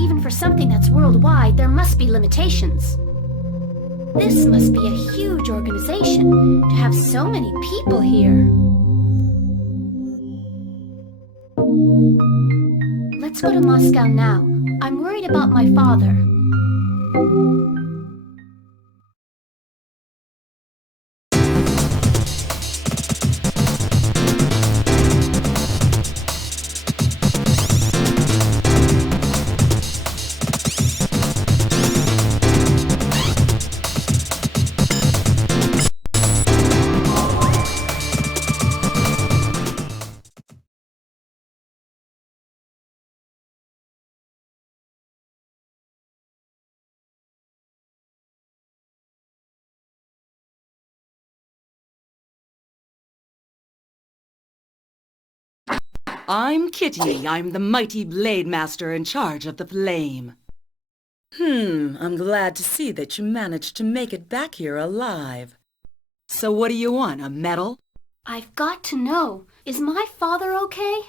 Even for something that's worldwide, there must be limitations. This must be a huge organization to have so many people here. Let's go to Moscow now. I'm worried about my father. I'm Kitty. I'm the mighty Blade Master in charge of the flame. I'm glad to see that you managed to make it back here alive. So what do you want, a medal? I've got to know, is my father okay?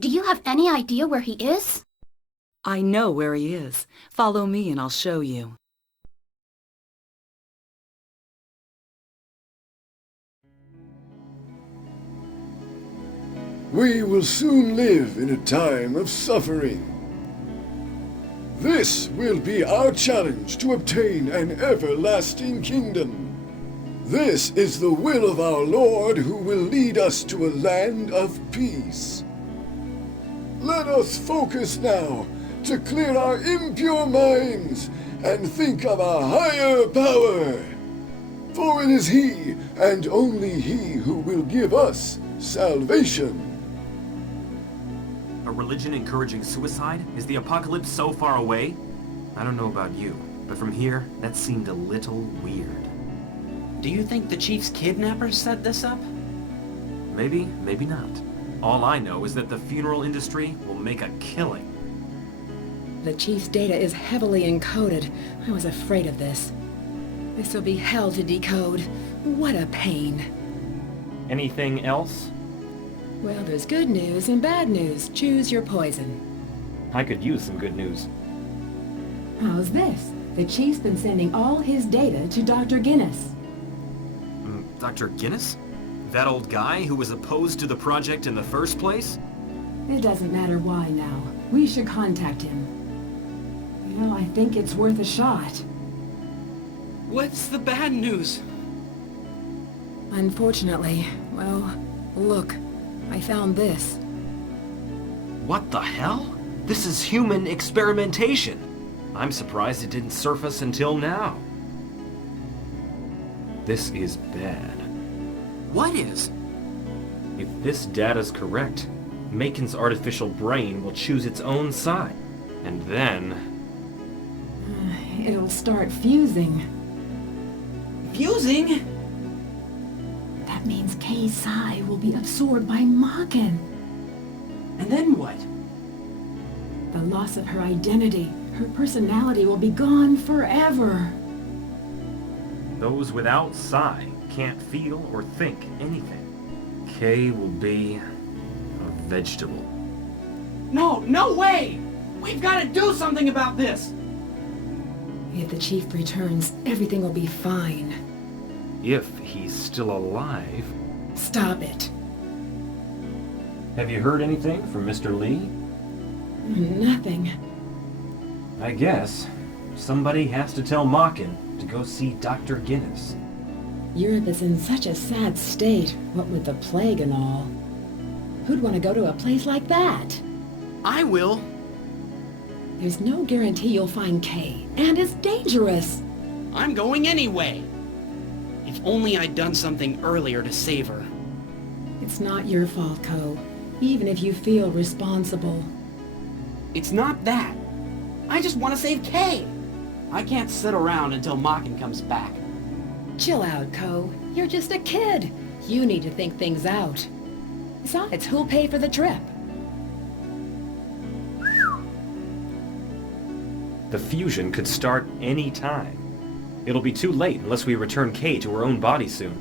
Do you have any idea where he is? I know where he is. Follow me and I'll show you. We will soon live in a time of suffering. This will be our challenge to obtain an everlasting kingdom. This is the will of our Lord who will lead us to a land of peace. Let us focus now to clear our impure minds and think of a higher power. For it is He and only He who will give us salvation. A religion encouraging suicide? Is the apocalypse so far away? I don't know about you, but from here, that seemed a little weird. Do you think the Chief's kidnappers set this up? Maybe, maybe not. All I know is that the funeral industry will make a killing. The Chief's data is heavily encoded. I was afraid of this. This will be hell to decode. What a pain. Anything else? Well, there's good news and bad news. Choose your poison. I could use some good news. How's this? The Chief's been sending all his data to Dr. Guinness. Dr. Guinness? That old guy who was opposed to the project in the first place? It doesn't matter why now. We should contact him. You know, I think it's worth a shot. What's the bad news? Unfortunately, well, look. I found this. What the hell? This is human experimentation. I'm surprised it didn't surface until now. This is bad. What is? If this data's correct, Maken's artificial brain will choose its own side. And then... It'll start fusing. Fusing? That means Kay's psi will be absorbed by Maken. And then what? The loss of her identity, her personality will be gone forever. Those without psi can't feel or think anything. Kay will be a vegetable. No way! We've got to do something about this! If the Chief returns, everything will be fine. If he's still alive. Stop it. Have you heard anything from Mr. Lee? Nothing. I guess somebody has to tell Maken to go see Dr. Guinness. Europe is in such a sad state, what with the plague and all. Who'd want to go to a place like that? I will. There's no guarantee you'll find Kay, and it's dangerous. I'm going anyway. If only I'd done something earlier to save her. It's not your fault, Ko, even if you feel responsible. It's not that. I just want to save Kay. I can't sit around until Maken comes back. Chill out, Ko. You're just a kid. You need to think things out. Besides, who'll pay for the trip? The fusion could start any time. It'll be too late unless we return Kay to her own body soon.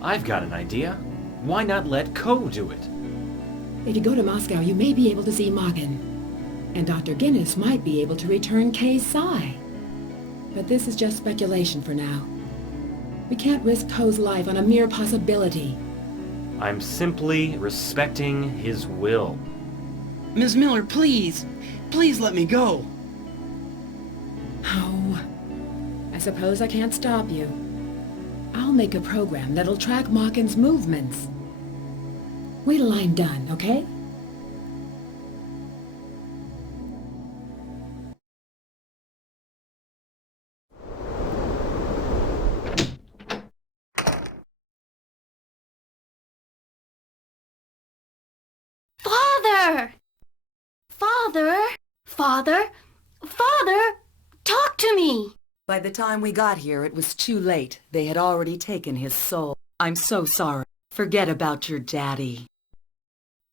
I've got an idea. Why not let Ko do it? If you go to Moscow, you may be able to see Maken. And Dr. Guinness might be able to return Kay's psi. But this is just speculation for now. We can't risk Poe's life on a mere possibility. I'm simply respecting his will. Ms. Miller, please. Please let me go. Oh, I suppose I can't stop you. I'll make a program that'll track Maken's movements. Wait till I'm done, okay? Father! Father! Father! Father! Talk to me! By the time we got here, it was too late. They had already taken his soul. I'm so sorry. Forget about your daddy.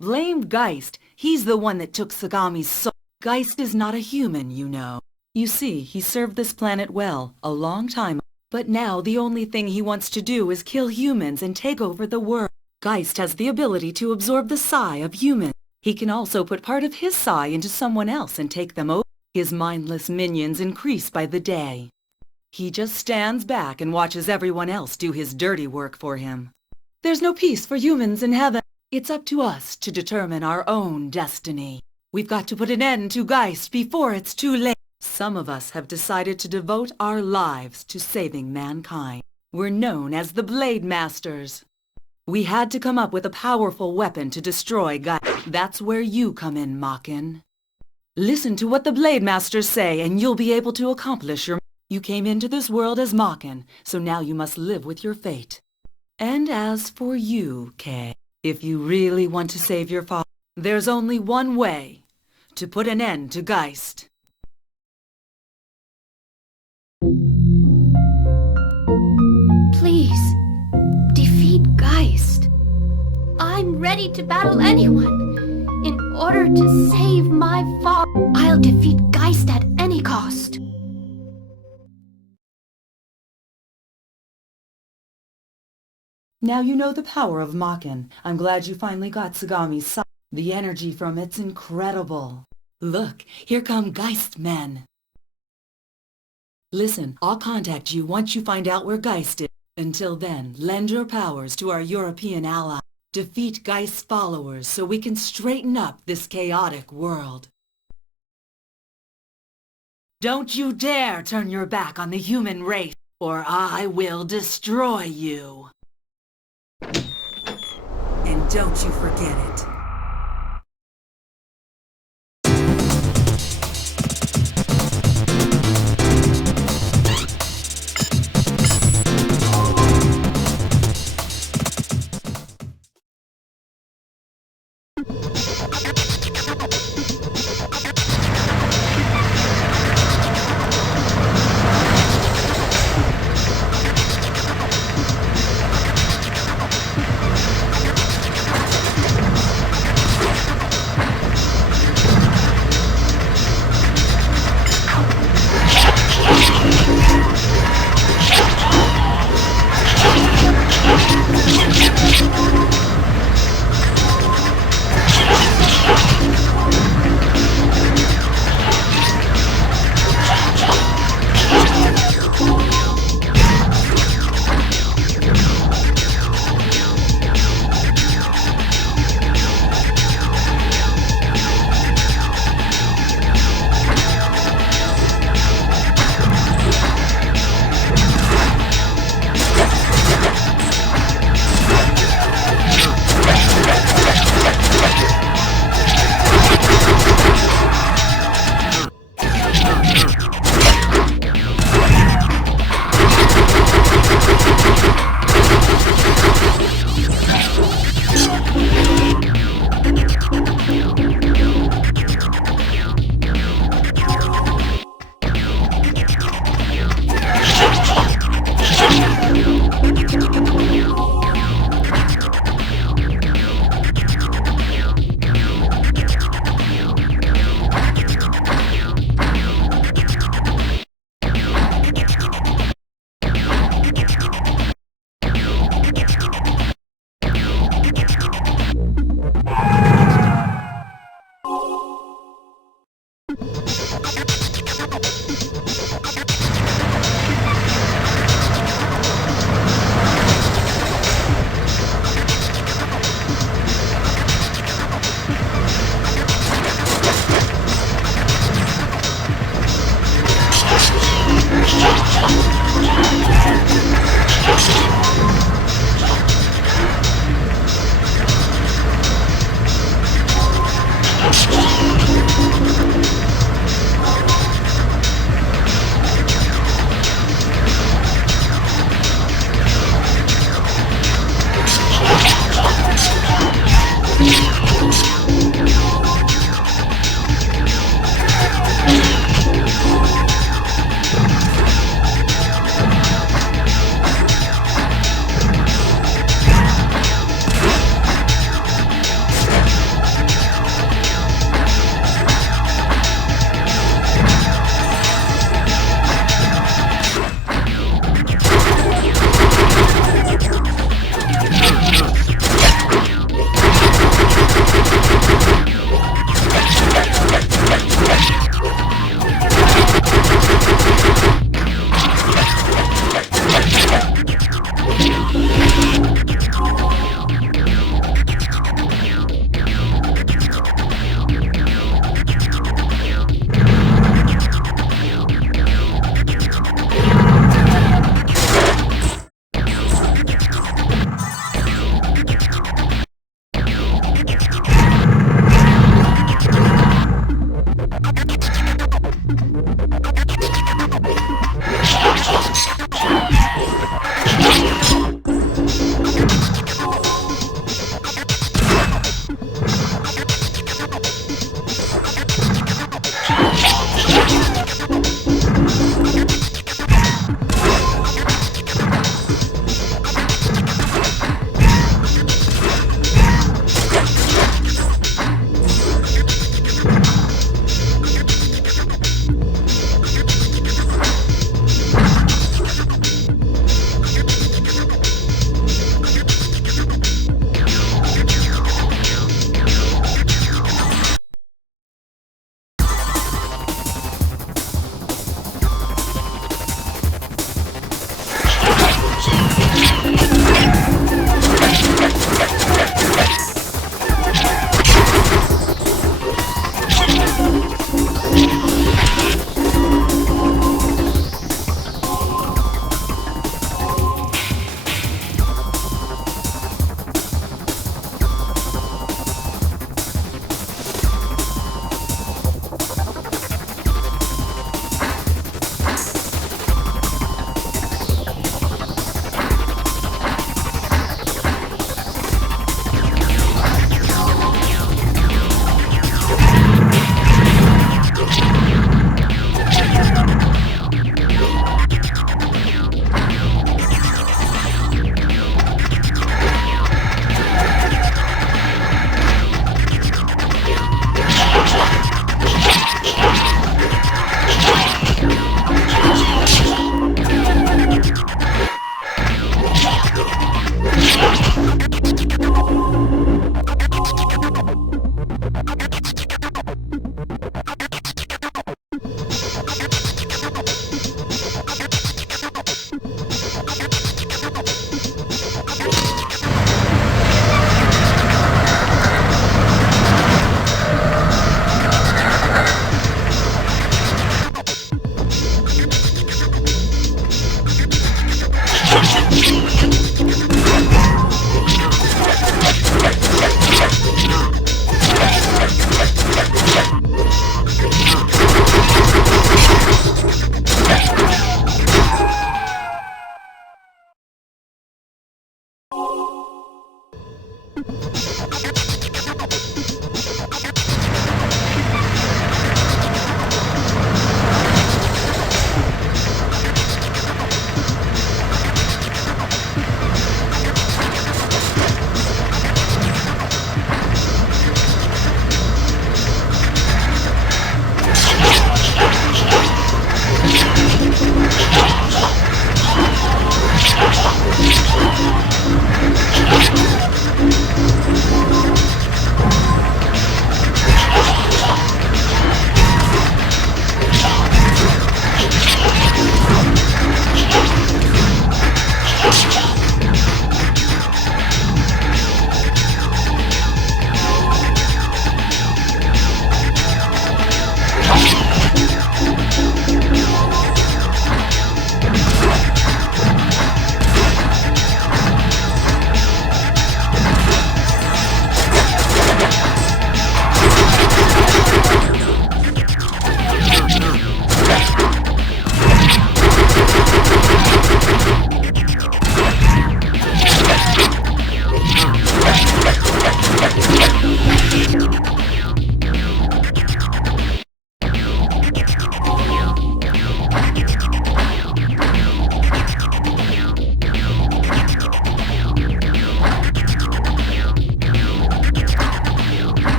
Blame Geist. He's the one that took Sagami's soul. Geist is not a human, you know. You see, he served this planet well, a long time. But now the only thing he wants to do is kill humans and take over the world. Geist has the ability to absorb the psi of humans. He can also put part of his psi into someone else and take them over. His mindless minions increase by the day. He just stands back and watches everyone else do his dirty work for him. There's no peace for humans in heaven. It's up to us to determine our own destiny. We've got to put an end to Geist before it's too late. Some of us have decided to devote our lives to saving mankind. We're known as the Blade Masters. We had to come up with a powerful weapon to destroy Geist. That's where you come in, Maken. Listen to what the Blade Masters say and you'll be able to accomplish your... You came into this world as Maken, so now you must live with your fate. And as for you, Kay, if you really want to save your father, there's only one way, to put an end to Geist. Please, defeat Geist. I'm ready to battle anyone. In order to save my father, I'll defeat Geist at any cost. Now you know the power of Maken. I'm glad you finally got Sagami's psi. The energy from it's incredible. Look, here come Geist men. Listen, I'll contact you once you find out where Geist is. Until then, lend your powers to our European ally. Defeat Geist's followers so we can straighten up this chaotic world. Don't you dare turn your back on the human race, or I will destroy you. And don't you forget it.